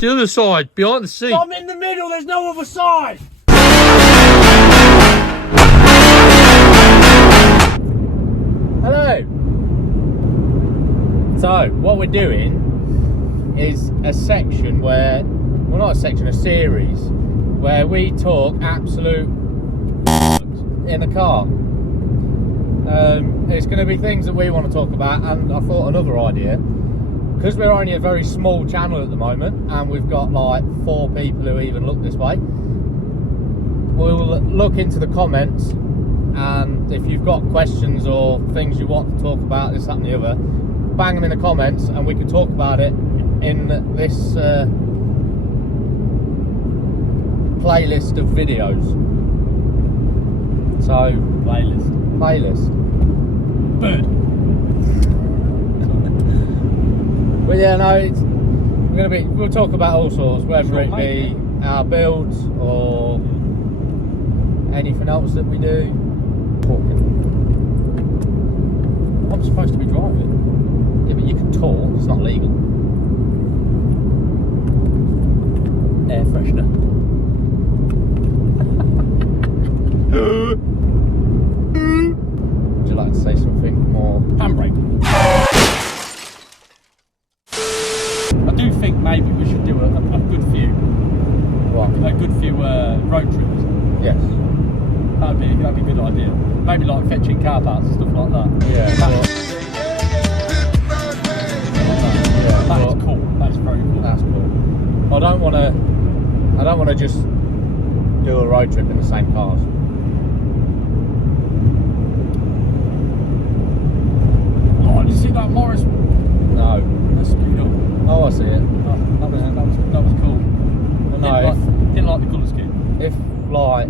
The other side, behind the seat. I'm in the middle, there's no other side. Hello. So, what we're doing is a section where, well, not a section, a series where we talk absolute in the car. It's going to be things that we want to talk about, and I thought another idea, because we're only a very small channel at the moment and we've got like 4 people who even look this way, we'll look into the comments, and if you've got questions or things you want to talk about, this, that and the other, bang them in the comments and we can talk about it in this playlist of videos. So playlist Bird. Well, yeah, no, we'll talk about all sorts, whether it be our builds or anything else that we do. Talking. I'm supposed to be driving. Yeah, but you can talk, it's not legal. Air freshener. Would you like to say something more? Handbrake. I do think maybe we should do a good few. What? A good few road trips. Yes. That'd be a good idea. Maybe like fetching car parts and stuff like that. Yeah. That is cool. That's very cool. That's cool. I don't want to just do a road trip in the same cars. Oh, did you see that Morris? No. That's speed up. Oh, I see it. Oh, that was cool. Well, no, Didn't like the colour scheme. if like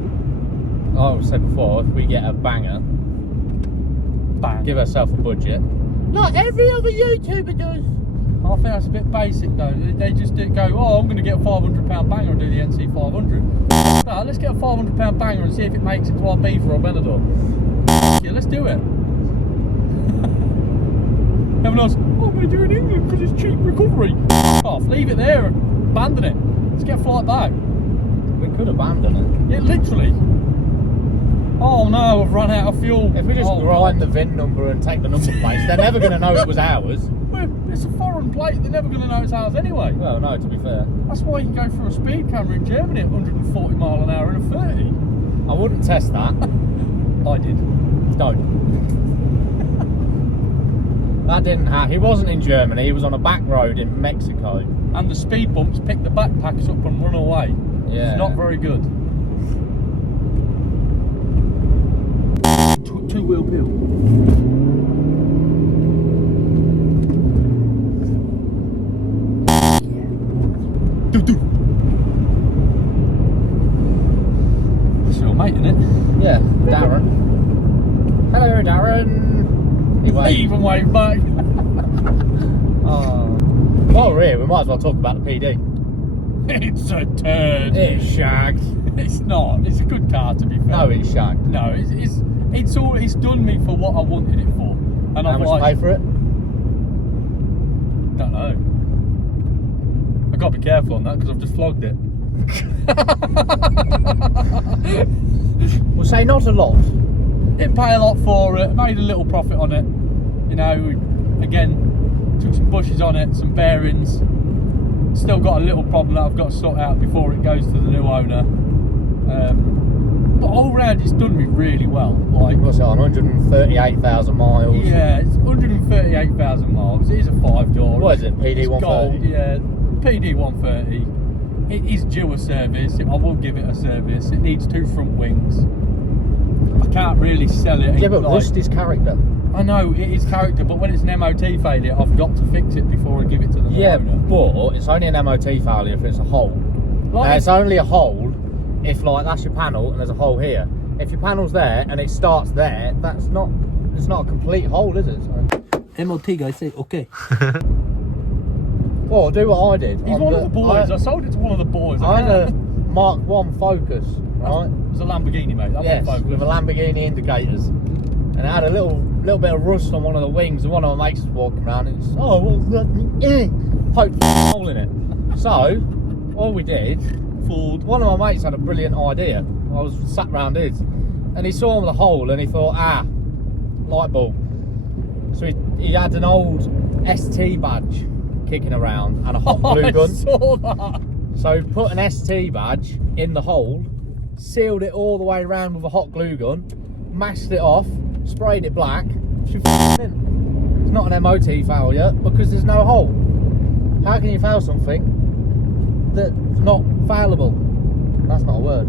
I said before, if we get a banger, Bang. give ourselves a budget. Like every other YouTuber does. I think that's a bit basic though. They just go, oh, I'm going to get a £500 banger and do the NC 500. No, let's get a £500 banger and see if it makes it to Ibiza or Benidorm. Yeah, let's do it. Everyone else, oh, I'm going to do it in England because it's cheap recovery. Off, leave it there and abandon it. Let's get a flight back. We could abandon it. Yeah, literally. Oh no, I've run out of fuel. If we just grind the VIN number and take the number plates, they're never going to know it was ours. Well, it's a foreign plate, they're never going to know it's ours anyway. Well, no, to be fair. That's why you can go through a speed camera in Germany at 140 mile an hour in a 30. I wouldn't test that. I did. Don't. That didn't happen. He wasn't in Germany, he was on a back road in Mexico. And the speed bumps pick the backpackers up and run away. Yeah. It's not very good. Two-wheel peel. Do. That's your mate, isn't it? Yeah, Darren. Hello, Darren. He He even waved back. Oh. While we're here, we might as well talk about the PD. It's a turd. It's shagged. It's not. It's a good car, to be fair. No, it's shagged. No, it's done me for what I wanted it for. And How I'm much like, you pay for it? don't know. I've got to be careful on that because I've just flogged it. We'll say not a lot. Didn't pay a lot for it, made a little profit on it. You know, again, took some bushes on it, some bearings. Still got a little problem that I've got to sort out before it goes to the new owner. But all round it's done me really well. Like, What's it on? 138,000 miles. yeah, it's 138,000 miles. It is a 5-door. What is it? PD It's 130? gold, yeah, PD 130. It is due a service. I will give it a service. It needs 2 front wings. I can't really sell it. Yeah, but like, rust is character. I know it is character, but when it's an MOT failure, I've got to fix it before I give it to the Yeah, owner. but it's only an MOT failure if it's a hole. Like, It's only a hole if, like, that's your panel and there's a hole here. If your panel's there and it starts there, it's not a complete hole, is it? So. MOT guy say okay. Well, do what I did. He's one of the boys. I sold it to one of the boys. I had a Mark 1 Focus, right? It was a Lamborghini, mate. That Yes, one with a Lamborghini indicators. And it had a little bit of rust on one of the wings, and one of my mates was walking around and it's, oh, well, poked a hole in it. So, all we did, Ford. one of my mates had a brilliant idea. I was sat round his, and he saw the hole, and he thought, light bulb. So he had an old ST badge kicking around and a hot glue gun. I saw that. So he put an ST badge in the hole, sealed it all the way around with a hot glue gun, mashed it off, sprayed it black. It's not an MOT failure because there's no hole. How can you fail something that's not failable? That's not a word.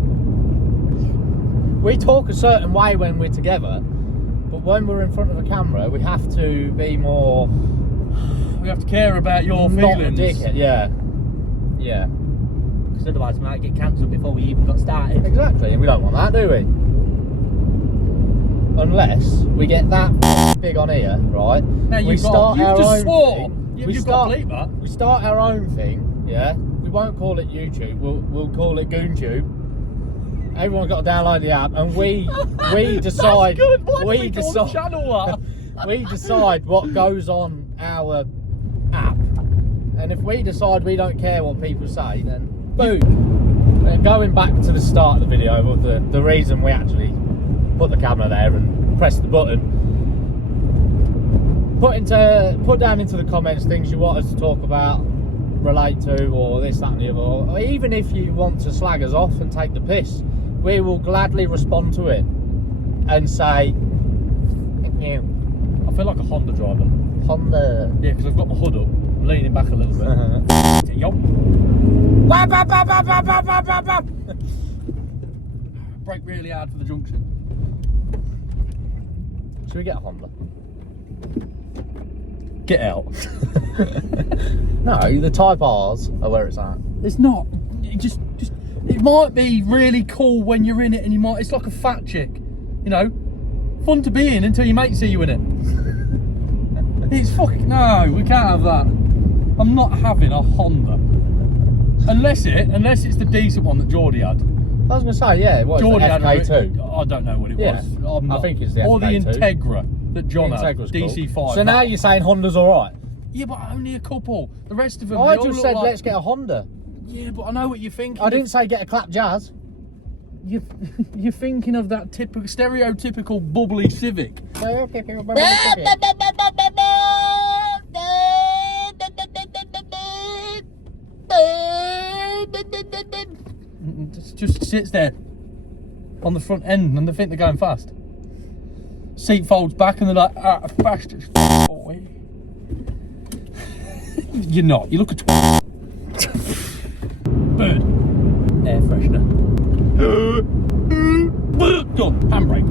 We talk a certain way when we're together, but when we're in front of the camera, we have to be more. We have to care about your not feelings. a dickhead. Yeah. Yeah. Because otherwise we might get cancelled before we even got started. Exactly, and we don't want that, do we? Unless we get that big on here, right? Now we you've got, you just swore. thing. You've got to bleep that. We start our own thing, yeah. We won't call it YouTube. We'll call it GoonTube. Everyone's got to download the app, and we decide. That's good. Why we do we call the channel that? we decide what goes on our app, and if we decide we don't care what people say, then boom. And going back to the start of the video of the reason we actually put the camera there and press the button. Put down into the comments things you want us to talk about, relate to, or this, that and the other, or even if you want to slag us off and take the piss, we will gladly respond to it and say thank you. I feel like a Honda driver. Honda. Yeah, because I've got my hood up. I'm leaning back a little bit. Yo. Brake really hard for the junction. Should we get a Honda? Get out. No, the Type R's are where it's at. It's not. It just it might be really cool when you're in it, and it's like a fat chick, you know, fun to be in until your mates see you in it. It's fucking no, we can't have that. I'm not having a Honda unless it's the decent one that Geordie had. I was gonna say, yeah, what is Geordie it, had FK2? I don't know what it Yeah, was. I think it's the or the FK2. Integra that John had. Integra's cool. DC5. So now you're saying Honda's alright? Yeah, but only a couple. The rest of them. I they all just look said like... let's get a Honda. Yeah, but I know what you're thinking. I didn't say get a clap jazz. You're thinking of that typical, stereotypical bubbly Civic. It just sits there on the front end, and they think they're going fast. Seat folds back, and they're like, fast as boy. You're not. You look at bird. Air freshener. Done. Handbrake.